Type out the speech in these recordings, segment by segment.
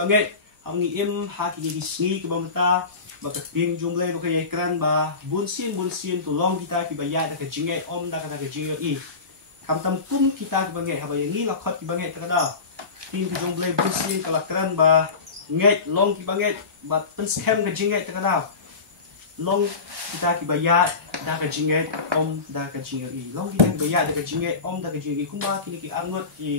banget ang im ha ki sngi ki bamta ba ka ting jumble ko kay kran ba bunsin tulong kita ki baya da ka jinge om da ka jinge i kam tam kum kita ki banget ha ba ni la khot ki banget ta da ting ki jumble bunsin kala kran ba nget long ki banget ba pen scam ka jinge ta da long kita ki baya da ka jinge om da ka jinge i long kita ki baya da ka jinge om da ka jinge i kuma ki ki angot ki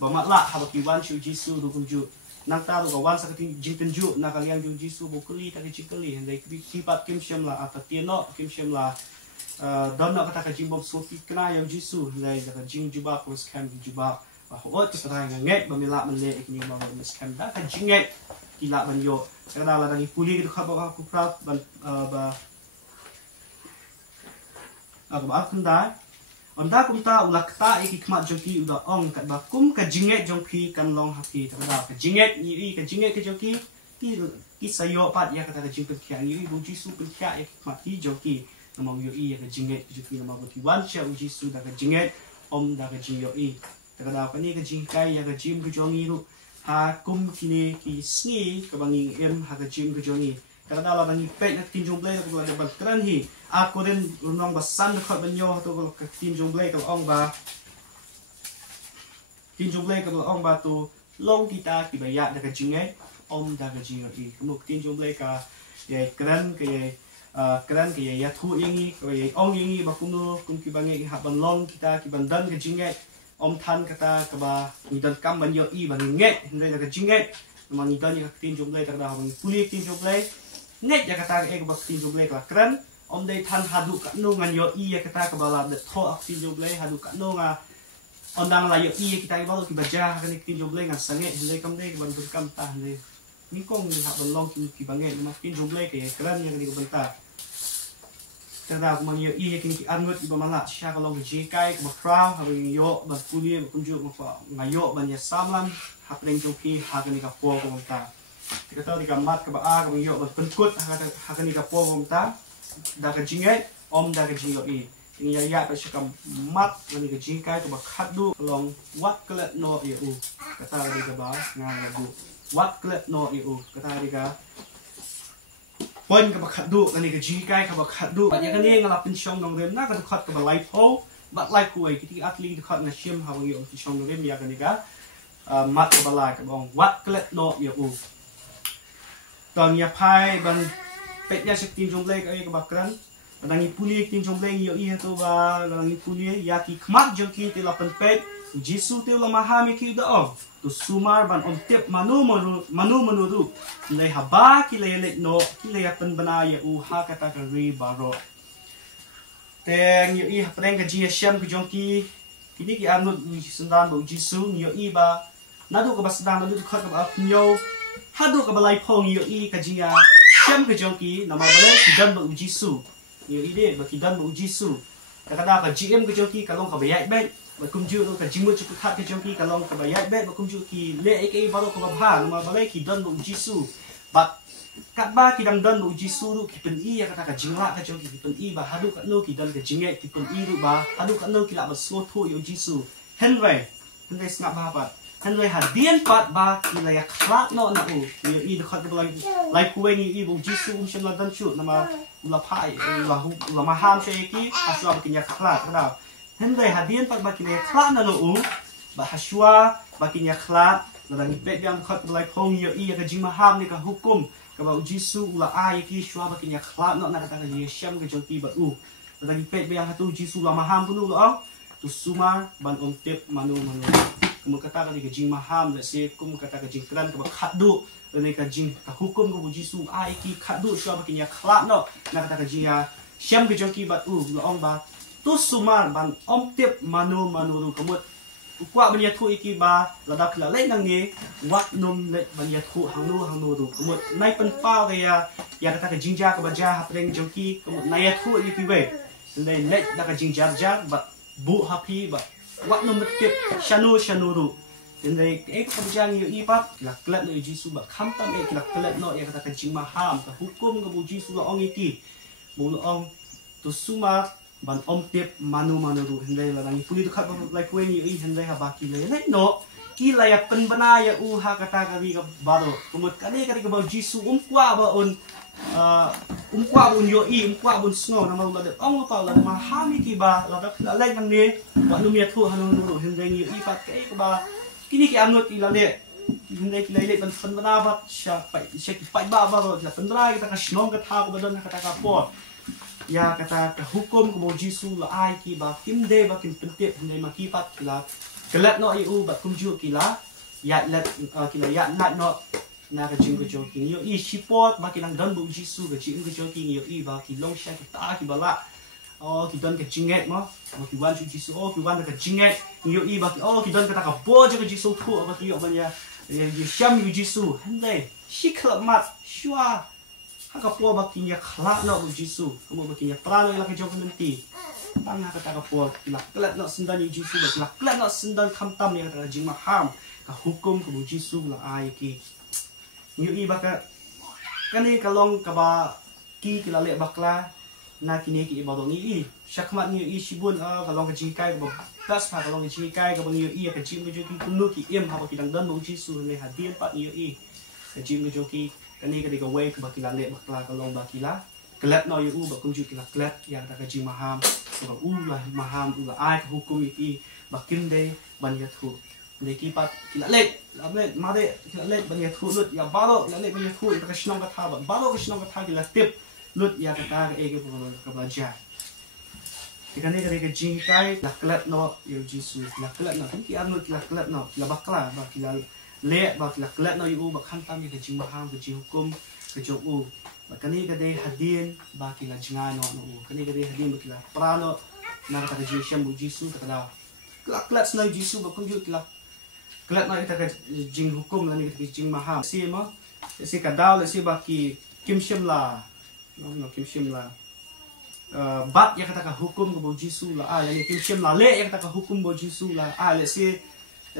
ba matla ha ba ki wan chu jisu du kunju nang tahu kawan sakit jingkenju nak kalian jung jisu bukuli tak cikeli hendai kipat kim syam lah atau tieno kim syam lah dan nak kata jimbom sofi kena yang jisu hendai kata jing jubak plus kan jubak bahwa itu terang nget bamila mele ikni bahwa plus kan dah kan jinget kila banyo kerana lah dari puli itu khabar aku proud ban aku bakun dah Onda kumta ulakta iki kmat joki uda ong kat bakum ka jinget jongki kan long haki tada ka jinget iri ka jinget ke joki ki sayo pat ya kata ka jingpet kya iri buji su pun kya ya kmat ki joki namang yo i ya ka jinget joki namang buti wan sha uji su da ka jinget om da ka jing yo i tada ka ni ka jingkai ya ka jim ku jongi ru ha kum kini ki sni ka bangi em ha ka jim ku jongi tada la bangi pet nak tin jomble ko ada bakran hi aku dan unang basan dekat banyo atau kalau ke tim jomble kalau ong ba tim jomble kalau ong ba tu long kita kibaya dekat jingai om dah ke jingai i kamu tim jomble ka ya keren ke ya thu ingi ke ya ong ingi ba kuno kum kibange ha ban long kita kibandan ke jingai om than kata ke ba nidan kam banyo i ban nget ndai ke jingai memang nidan ya tim jomble tak dah bang puli tim jomble nget ya kata ke ba tim jomble ka keren om day tan hadu ka no ngan yo i kata ka bala de tho akti joble hadu ka no nga ondang la yo i kita ibalo ki baja ka ni tin joble nga sange le kam de ban dur kam ta le ni kong ni ha balong ki bange ma tin joble ke kran yang ni ka banta kada ko man yo i ki angot iba mala sha ka long ji kai ka crowd ha yo ba puli ba kunju ma nga yo ban ya samlan ha preng joki ha ka ni ka po ko ta kita di kamat ka ba a ka yo ba penkut ha ka ni ka po ko ta dah kejingai om dah kejingai i ini ya ka syakam mat ni kejingkai ko bakhadu long wat kelet no eu kata lagi ka ba nga lagu wat kelet no eu kata lagi ka pon ka bakhadu ni kejingkai ka bakhadu ya kan ni ngalapin syong nong rem na ka khat ka ba life ho but like kuai kiti atli khat na syem ha wi om syong nong rem ya kan ni ka mat ka ba la ka bong wat kelet no eu tong ya pai ban petnya sektin jomble ke bakran dangi puli tin jomble yo i to ba dangi puli ya ki khmat joki te lapan pet jisu te la mahami ki da of to sumar ban om tep manu ru le haba ki le no ki le apan bana ya u ha kata ka ri baro teng yo i preng ka ji syam ki joki kini ki anut sundan bo jisu yo i ba nadu ka basdan nadu khat ka apnyo hadu ka balai phong yo i ka jia syam ke joki nama balai kidan ba ujisu yo ide ba kidan ba ujisu kadang ka gm ke joki kalong ka bayai bet ba kumju ka jimu chu khat ke joki kalong ka bayai bet ba kumju ki le ek baro ka ba nama balai kidan ba ujisu ba kat ba kidam dan ba ujisu ru ki pen i ya kata ka jingla ka joki ki pen i ba hadu ka no kidan ka jinge ki pen i ru ba hadu ka no kila ba so tho yo ujisu henry snap ba Henry hadian pat ba kila ya klat no na u i de khat ba like kuwe ni i bu jisu shem la dan chu nama ula pai ula maham she ki aswa kinya klat kada Henry hadian pat ba kila klat na no u ba haswa ba kinya klat la ni pet yang khat like hong yo i ka jing maham ni ka hukum ka ba jisu ula ai ki shwa ba kinya klat no na kata ni shem ka joti ba u la ni pet yang hatu jisu la maham pun u tu sumar ban om tep manu kamu kata ka jing maham la se kum kata ka jing kran ka khadu ne ka jing ka hukum ko jisu ai ki khadu shwa ba kinya khla no na kata ka jia syam ke joki bat u la ong ba tu sumar ban om tep manu ru kamut kwa ban ya thu iki ba la dak la le nang ni wat nom le ban ya thu hang nu ru kamut nai pen pa ga ya kata ka jing ja ka ba ja ha preng joki kamut nai ya thu iki we le le da ka jing jar ba bu happy ba wat nom tip shanu ru Jadi kebijakan yo ipat kila kelat no jisu ba khamtam kila kelat no ya kata jing maham ka hukum ka bu jisu la ong iki bu ong to suma ban om tip manu ru hendai la ngi puli khat ba like when you hendai ha baki le no kila ya penbena ya ha kata kami ke baro kumut kali ke bau jisu kwa ba kwa bun yo kwa bun snow nama ba de ong pa la ma ha mi ki ba la da la lai nang ne ba nu mi thu hanung nu hin dai yo pat ke ba kini ki amnot ki la le hin dai ki lai le ban penbena ba sha pai sha ki pai ba la penbena kita ka shnong ka tha ko ba don kata ka po ya kata ka hukum ko jisu la ai ki ba kim de ba kim pente hin dai ma ki pat ki la kelat no iu bat kunju kila ya let kila ya nat no na ka jing ko joki yo I support ba kilang dan bu jisu ka jing ko joki yo I ba ki long sha ki ta ki bala ki dan ka jinget mo ki wan ju jisu ki wan ka jinget yo I ba ki ki dan ka ta ka bo je ka jisu thu ba ki yo ban ya sham yu jisu hande shikla mat shwa ha ka po ba ki ya khla no bu jisu mo ba ki ya pra no la ka joki menti tang ha kata kapur kila kelat nak sendan jisu kila kelat nak sendan kamtam yang kata jing maham ka hukum ke jisu la ai ki yu I baka kani kalong kaba ki kila le bakla na kini ki ibadong I syakmat ni I sibun kalong ke jingkai ke tas pa kalong ke jingkai ke bang yu I ka jing ke joki tunu ki im ha ki dang dan jisu ne hadian pat yu I ka jing ke joki kani ka wei ke bakila le bakla kalong bakila kelat no yu ba kunju kila kelat yang kata jing maham ulah maham ulah ai hukum iki bakin de banyak tu leki pat kila let lamlet made kila let banyak tu lut ya baro kila let banyak tu ka shnong ka tha baro ka shnong ka tha kila tip lut ya kata ka ege ka belajar ikane ka jingkai la kelat no yo jisu la kelat no ki anu kila kelat no kila bakla ba kila le ba kila kelat no yu ba khantam ka jing maham ka jing hukum ka joku kani kadai hadin ba kila jinga no kani kadai hadin ba kila prano na kata jisham bu jisu kata klat na jisu ba kunju kila klat na kita jing hukum la ni jing maham si ma si kadal si ba ki kimshim la no kimshim la bat ya kata hukum bu jisu la ni kimshim la le ya kata hukum bu jisu la le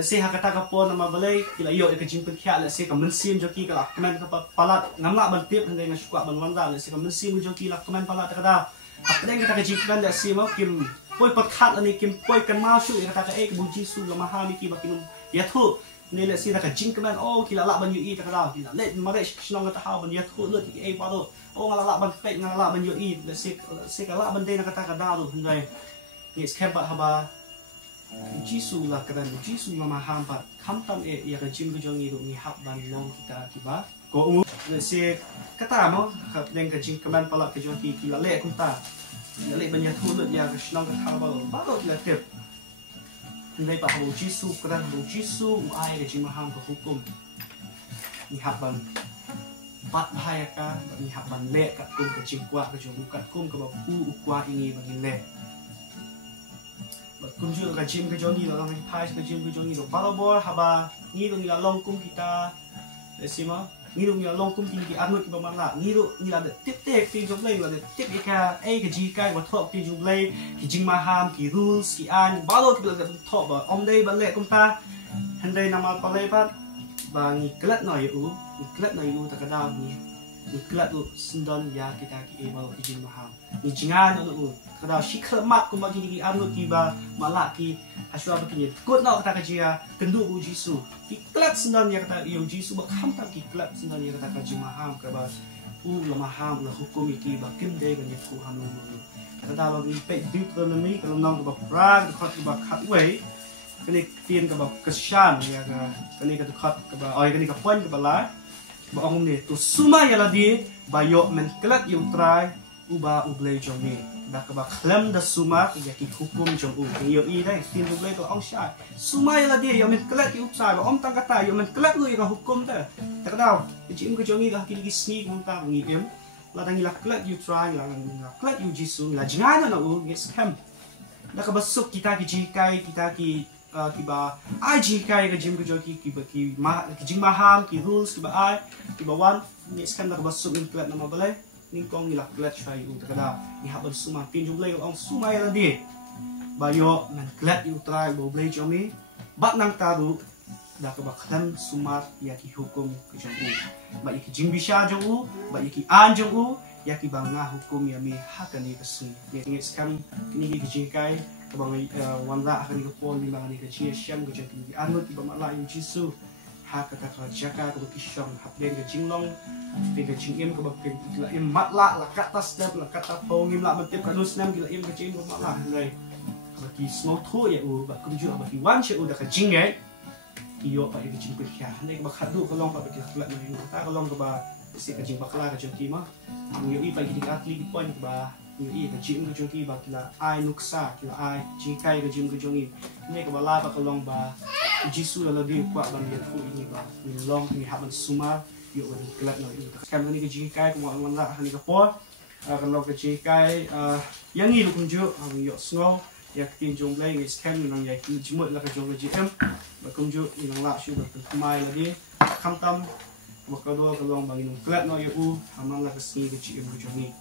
si hakata ka po na mabalay kila yo ka jingpet kya la si ka mensim joki ka akman ka palat ngamla ban tip hangay nga shukwa ban wanda la si ka mensim joki la akman palat kada apdeng kita ka jingpan la si mo kim poy patkat ani kim poy kan masuk ya kata ka bu jisu la mahami ki bakinum yathu ni la si ka jingpan kila la ban yu I kada kila let mare shnong ka ha ban yathu lut ki pado ngala la ban pek ngala la ban yu I la si ka la ban de na kata kada ru hangay ni skempa haba jisu la keren jisu la maham pat kamtam ya ka jim gojong I ni hab ban long kita kiba ko ungu se kata mo ka deng ka jing kaman pala ka jong ki la le kunta la le banyak tulut ya ka shnong ka thaba ba lo la tip ndai pa ho jisu keren ho jisu ai ka jing maham ka hukum ni hab ban bat bahaya ka ni hab ban le ka kum ka jing kwa ka jong ka kum ka ba u kwa ini bagi le kunju ka jim ka jongi lo lang pai ka jim ka jongi lo barabor haba ni lo nila longkum kita sima ni lo nila longkum ki anu ki bamala ni lo nila de tip tip ti jom lay lo de tip ka ka ji kai wa thok ti jom lay ki jing maham ki rules ki an balo ki lo thok ba om dei ban le kum ta handai namal palai pat ba ni klat no yu ni klat no yu ta kada ni klat lo sendan ya kita ki ba ki jing maham ni jingan lo kada shikla mat ko bagi ni anu tiba malak ki aswa begini kut nak kata kajia kendu bu jisu klat sendan ya kata yo jisu ba kham ta ki klat sendan ya kata kaji maham ka ba la maham la hukum iki ba kim de ga ni ku hanu kada ba ni pe Deuteronomy kalau nang ba pra khat ba khat wei kani tien ka ba kashan ya ga kani ka khat ka ba oi kani ka pon ka ba la ba ong ni tu suma ya la di ba yo men klat yung try uba ublay jomi dak ba klam da suma ya ki hukum jong u yo I dai tin ublay to ong sha suma ya la di yo men klat yu sa ba om tang kata yo men klat lu ya hukum ta tak daw jing ko jongi ga ki sni kung ta ngi em la dang ila klat yu try la klat yu jisu la jingana na u yes kam dak ba suk kita ki jikai kita ki ba ai jikai ga jing ko joki ki ba ki jing maham ki rules ki ba ai ki ba wan yes kam dak ba suk in klat na mabalay ningkong nila klat siya yung takada ihabang suma pinjumlay yung sumay na di bayo nan klat yung try boblay jomi bat nang taru da ka baklan sumat yaki hukum ke jong ba iki jing bisha jong ba iki an jong yaki banga hukum yami hakani kasun ni ngis kam kini ki jingkai kabang wanla akan ikapon di mga nikajiya siyam gajang tinggi anut iba mala yung jisu ha kata jaka kabang kisyang hapden gajing long hapden gajing im kabang gila im matla lakat tas dap lakat tapong im la matip kanus nam gila im gajing kabang mala ngay bagi small thu ya bak kumju bagi wan che da gajing ngay iyo pa gajing pikya nay kabang khadu kalong pa bagi khlat na yung ta kalong kaba si gajing bakla gajang kima iyo ipa gidi atli di point ba người cái chim cái chung bạc là ai nục sa là ai chỉ cái chim cái chung này cái bala bạc long ba Jisu là đi qua bằng việc phụ ini ba mình long mình học bằng suma yêu bằng cái lát nói cái này cái chỉ cái của mọi người là hành cái po cái long cái chỉ cái yang ini cũng chưa mình yêu snow ya tin chung lấy cái scan mình làm vậy chỉ một là cái chung cái chỉ em và cũng chưa mình làm lại sudah mai là đi khăm tâm và cái đó cái long bằng cái lát nói yêu hamam là cái si cái chỉ em cái chung